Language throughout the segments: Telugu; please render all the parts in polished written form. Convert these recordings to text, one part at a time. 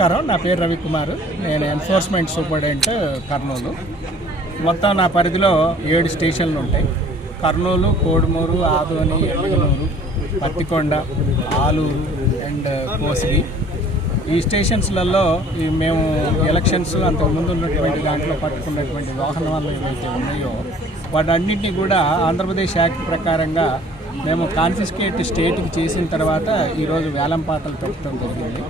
నమస్కారం. నా పేరు రవికుమార్. నేను ఎన్ఫోర్స్మెంట్ సూపరింటెండెంట్ కర్నూలు. మొత్తం నా పరిధిలో 7 స్టేషన్లు ఉంటాయి. కర్నూలు, కోడుమూరు, ఆదోని, ఎమ్మిగనూరు, పత్తికొండ, ఆలూరు అండ్ కోసిగి. ఈ స్టేషన్స్లలో మేము ఎలక్షన్స్ అంతకుముందు ఉన్నటువంటి దాంట్లో పట్టుకున్నటువంటి వాహనాలు ఏవైతే ఉన్నాయో వాటన్నింటినీ కూడా ఆంధ్రప్రదేశ్ యాక్ట్ ప్రకారంగా మేము కాన్ఫిస్కేట్ స్టేట్కి చేసిన తర్వాత ఈరోజు వేలంపాటలు పెట్టడం జరిగింది.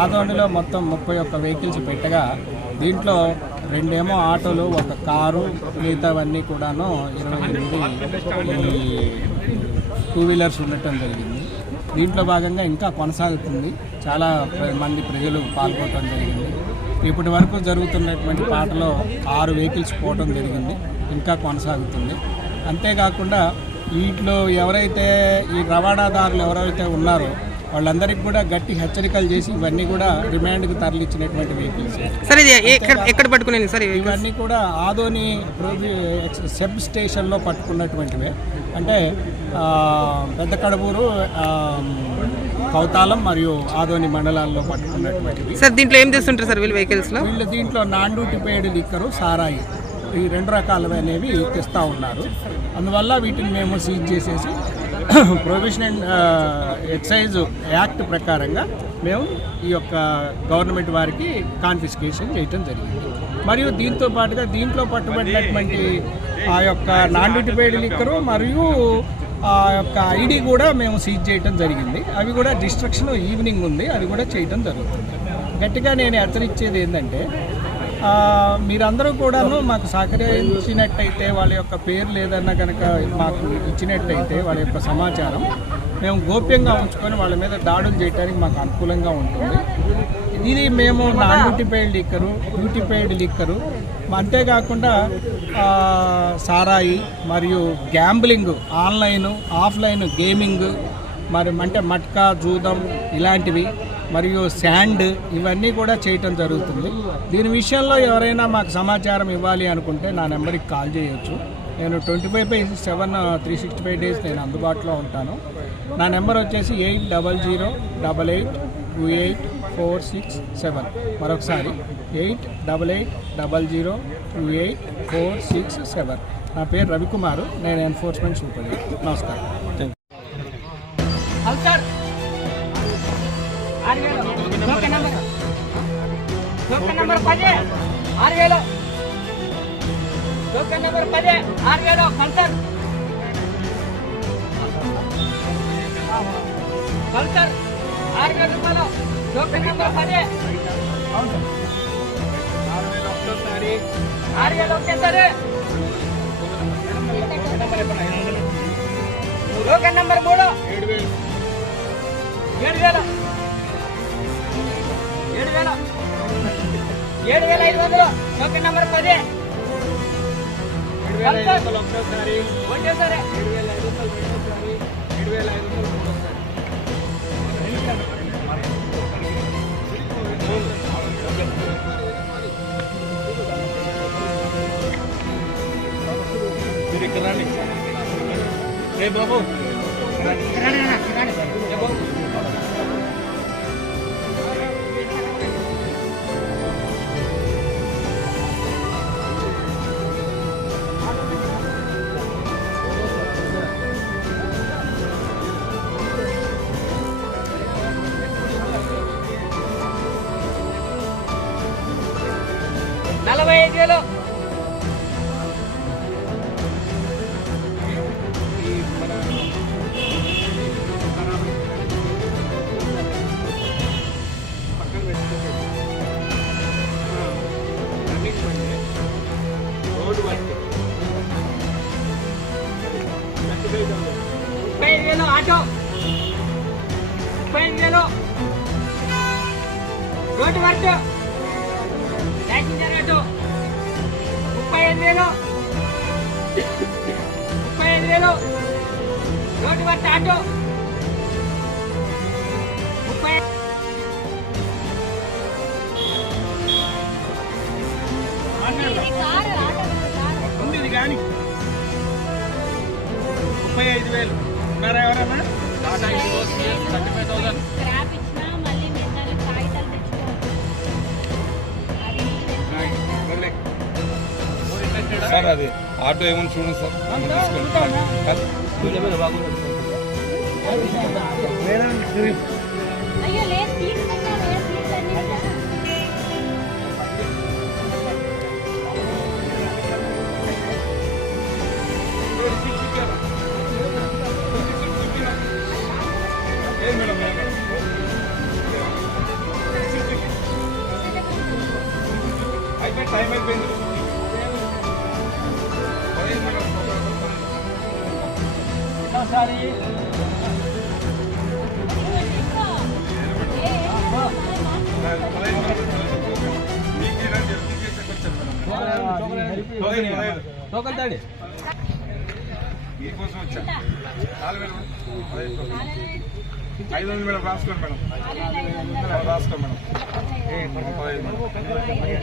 ఆదోనిలో మొత్తం 31 వెహికల్స్ పెట్టగా దీంట్లో 2 ఆటోలు, 1 కారు, మిగతావన్నీ కూడాను 28 2 వీలర్స్ ఉండటం జరిగింది. దీంట్లో భాగంగా ఇంకా కొనసాగుతుంది. చాలా మంది ప్రజలు పాల్గొనడం జరిగింది. ఇప్పటి వరకు జరుగుతున్నటువంటి పాటలో 6 వెహికల్స్ పోవడం జరిగింది. ఇంకా కొనసాగుతుంది. అంతేకాకుండా వీటిలో ఎవరైతే ఈ రవాణాదారులు ఎవరైతే ఉన్నారో వాళ్ళందరికీ కూడా గట్టి హెచ్చరికలు చేసి ఇవన్నీ కూడా రిమాండ్కి తరలించినటువంటి వెహికల్స్. సార్ ఇది ఎక్కడ పట్టుకునేది సార్? ఇవన్నీ కూడా ఆదోని సబ్ స్టేషన్లో పట్టుకున్నటువంటివే. అంటే పెద్ద కడబూరు, కౌతాలం మరియు ఆదోని మండలాల్లో పట్టుకున్నటువంటివి. సార్ దీంట్లో ఏం చేస్తుంటారు సార్ వెహికల్స్లో? వీళ్ళు దీంట్లో నాన్ డ్యూటీ పెయిడ్ లిక్కరు, సారాయి, ఈ 2 రకాలు అనేవి తెస్తూ ఉన్నారు. అందువల్ల వీటిని మేము సీజ్ చేసేసి ప్రొవిషన్ అండ్ ఎక్సైజ్ యాక్ట్ ప్రకారంగా మేము ఈ యొక్క గవర్నమెంట్ వారికి కాన్ఫిస్కేషన్ చేయటం జరిగింది. మరియు దీంతో పాటుగా దీంట్లో పట్టుబడినటువంటి ఆ యొక్క నాన్ డ్యూటీ పెయిడ్ లిక్కరు మరియు ఆ యొక్క ఐడి కూడా మేము సీజ్ చేయటం జరిగింది. అవి కూడా డిస్ట్రక్షన్ ఈవినింగ్ ఉంది, అది కూడా చేయటం జరుగుతుంది. గట్టిగా నేను హెచ్చరించేది ఏంటంటే మీరందరూ కూడాను మాకు సహకరించినట్టయితే వాళ్ళ యొక్క పేర్లు ఏదన్నా కనుక మాకు ఇచ్చినట్టయితే వాళ్ళ యొక్క సమాచారం మేము గోప్యంగా ఉంచుకొని వాళ్ళ మీద దాడులు చేయడానికి మాకు అనుకూలంగా ఉంటుంది. ఇది మేము non duty paid liquor, duty paid liquor, అంతేకాకుండా సారాయి మరియు గ్యాంబ్లింగ్, ఆన్లైన్ ఆఫ్లైన్ గేమింగ్, మరి అంటే మట్కా, జూదం ఇలాంటివి మరియు శాండ్, ఇవన్నీ కూడా చేయటం జరుగుతుంది. దీని విషయంలో ఎవరైనా మాకు సమాచారం ఇవ్వాలి అనుకుంటే నా నెంబర్కి కాల్ చేయొచ్చు. నేను 24/7 365 days నేను అందుబాటులో ఉంటాను. నా నెంబర్ వచ్చేసి 8088282467. మరొకసారి 8888282467. నా పేరు రవికుమారు. నేను ఎన్ఫోర్స్మెంట్ సూపరింటెండెంట్. నమస్కారం. టోకెన్ నెంబర్ 10 6000 టోకెన్ నెంబర్ 10 6000 కల్సర్ 6000 రూపాయలు టోకెన్ నెంబర్ 10 6000 ఒకేసారి టోకెన్ నెంబర్ 3 7000 7500 టోకెన్ నెంబర్ 10 7500 ఒకేసారి 7500 బాబు $45,000 auto 35,000 road work passenger auto 35,000 road work auto 35,000 కానీ 35,000 ఉన్నారా ఎవరన్నా? టాటా ఇండిగో 35,000 స్క్రాప్ ఇచ్చినా మళ్ళీ మేము దానికి కాగితాలు తెచ్చుకోవాలి. సార్ అది ఆటో ఏమని చూడండి సార్ అయ్యో లేదు తీసుకున్నాను అయిపోయి టైం అయిపోయింది మీకోసం వచ్చా 4,000 మేడం రాసుకోండి మేడం రాసుకోండి మేడం 15,000 మేడం